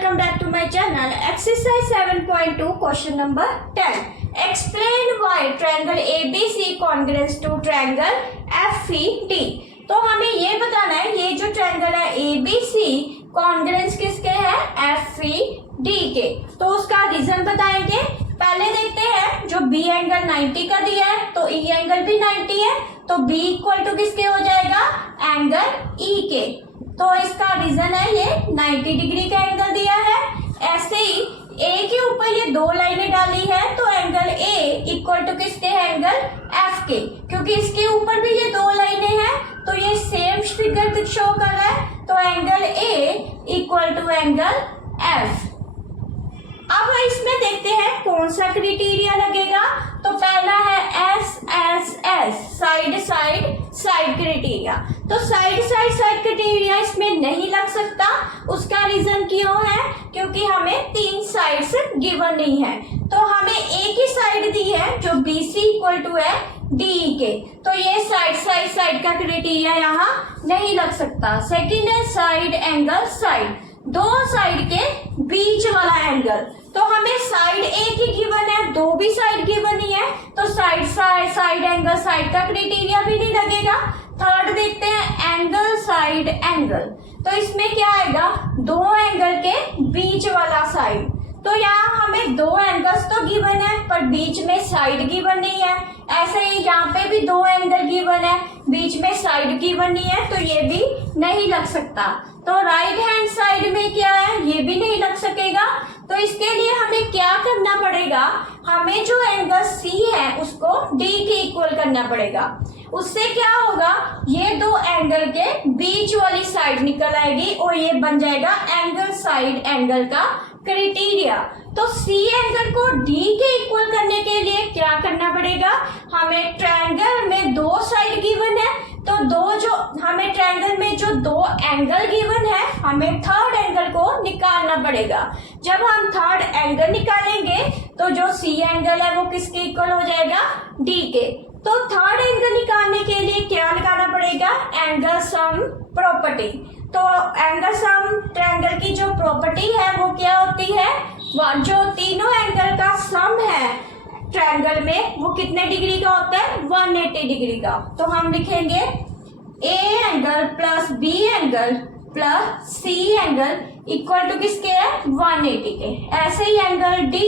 welcome back to my channel. Exercise 7.2 question number 10. Explain why triangle ABC congruous to triangle FED. तो हमें ये बताना है ये जो ट्रायंगल है ABC कॉन्ग्रुएंस किसके है FED के। तो उसका रीजन बताएंगे। पहले देखते हैं जो B एंगल 90 का दिया है तो E एंगल भी 90 है तो B इक्वल टू किसके हो जाएगा एंगल E के। तो इसका रीजन है ये 90 डिग्री का एंगल दिया है। ऐसे ही A के ऊपर ये दो लाइनें डाली है तो एंगल A इक्वल टू किसके है एंगल F के, क्योंकि इसके ऊपर भी ये दो लाइनें हैं तो ये सेम फिगर शो कर रहा है तो angle A equal to angle F। अब इसमें देखते हैं कौन सा क्राइटेरिया लगेगा। तो पहला है SSS side side side criteria. तो साइड साइड साइड क्राइटेरिया इसमें नहीं लग सकता। उसका रीजन क्यों है, क्योंकि हमें तीन साइड्स गिवन नहीं है। तो हमें एक ही साइड दी है जो BC इक्वल टू है DE के, तो ये साइड साइड साइड का क्राइटेरिया यहाँ नहीं लग सकता। सेकंड है साइड एंगल साइड, दो साइड के बीच वाला एंगल। तो हमें साइड एक ही गिवन है, दो भी साइड गिवन ही है तो side side side angle side का क्राइटेरिया भी नहीं लगेगा। थर्ड देखते हैं एंगल साइड एंगल। तो इसमें क्या आएगा दो एंगल के बीच वाला साइड। तो यहाँ हमें दो एंगल्स तो गिवन है पर बीच में साइड गिवन नहीं है। ऐसे ही यहाँ पे भी दो एंगल गिवन है बीच में साइड गिवन नहीं है तो ये भी नहीं लग सकता। तो राइट हैंड साइड में क्या है ये भी नहीं लग सकेगा। तो इसके लिए हमें क्या करना पड़ेगा, हमें जो एंगल C है उसको D के इक्वल करना पड़ेगा। उससे क्या होगा ये दो एंगल के बीच वाली साइड निकल आएगी और ये बन जाएगा एंगल साइड एंगल का क्राइटेरिया। तो C एंगल को D के इक्वल करने के लिए क्या करना पड़ेगा, हमें ट्रायंगल में दो साइड गिवन है तो दो जो हमें ट्रायंगल में जो दो एंगल गिवन है हमें थर्ड एंगल को निकालना पड़ेगा। जब हम थर्ड एंगल निकालेंगे तो जो C एंगल है वो किसके इक्वल हो जाएगा D के। तो थर्ड एंगल निकालने के लिए क्या लगाना पड़ेगा एंगल सम प्रॉपर्टी। तो एंगल सम ट्रायंगल की जो प्रॉपर्टी है वो क्या होती है, जो तीनों एंगल का सम है ट्रायंगल में वो कितने डिग्री का होता है 180 डिग्री का। तो हम लिखेंगे A angle plus B angle plus C angle equal to किसके है 180 के। ऐसे ही angle D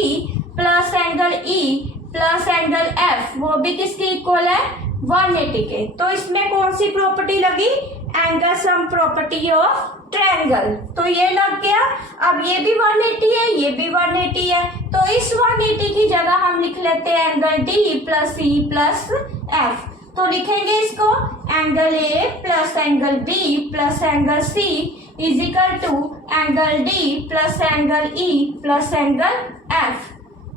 plus angle E plus angle F वो भी किसके इक्वल है 180 के। तो इसमें कौन सी प्रॉपर्टी लगी, angle sum property of triangle. तो ये लग गया। अब ये भी 180 है ये भी 180 है तो इस 180 की जगह हम लिख लेते हैं angle D plus E plus F। तो लिखेंगे इसको angle A plus angle B plus angle C is equal to angle D plus angle E plus angle F।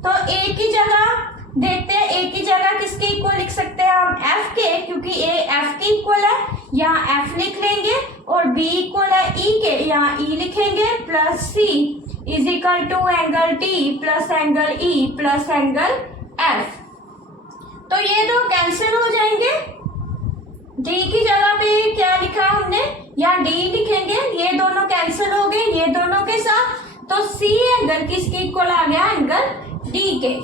तो एक ही जगह देखते हैं, एक ही जगह किसके इक्वल लिख सकते हैं हम F के, क्योंकि A F के इक्वल है यहाँ F लिख लेंगे और B इक्वल है E के यहाँ E लिखेंगे plus C is equal to angle D plus angle E plus angle F। तो ये दो कैंसिल हो जाएंगे। D की जगह पे क्या लिखा हमने यहाँ D लिखेंगे, ये दोनों कैंसिल हो गए ये दोनों के साथ। तो C एंगल किसके इक्वल आ गया एंगल D के।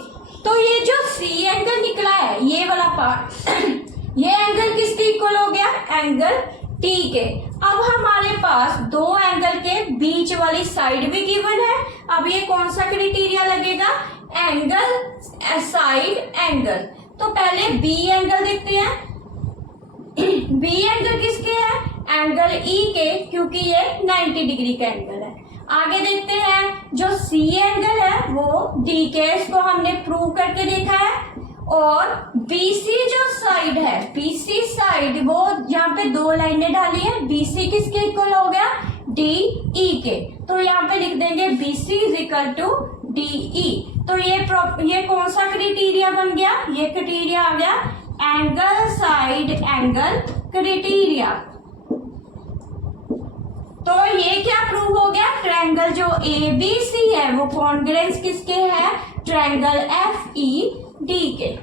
तो ये जो C एंगल निकला है ये वाला पार्ट ये एंगल किसके इक्वल हो गया एंगल T के। अब हमारे पास दो एंगल के बीच वाली साइड भी गिवन है। अब ये कौन सा क्राइटेरिया लगेगा एंगल साइड एंगल। तो पहले B एंगल देखते हैं B एंगल किसके है एंगल E के, क्योंकि ये 90 डिग्री का एंगल है। आगे देखते हैं जो C एंगल है वो D के, इसको हमने प्रूव करके देखा है। और BC जो साइड है BC साइड वो यहाँ पे दो लाइनें डाली है BC किसके इक्वल हो गया DE के। तो यहाँ पे लिख देंगे BC is equal to DE। तो ये कौन सा क्राइटेरिया बन गया, ये क्राइटेरिया आ गया एंगल साइड एंगल क्राइटेरिया। तो ये क्या प्रूव हो गया, ट्रायंगल जो ABC है वो कॉन्ग्रुएंस किसके है ट्रायंगल FED के।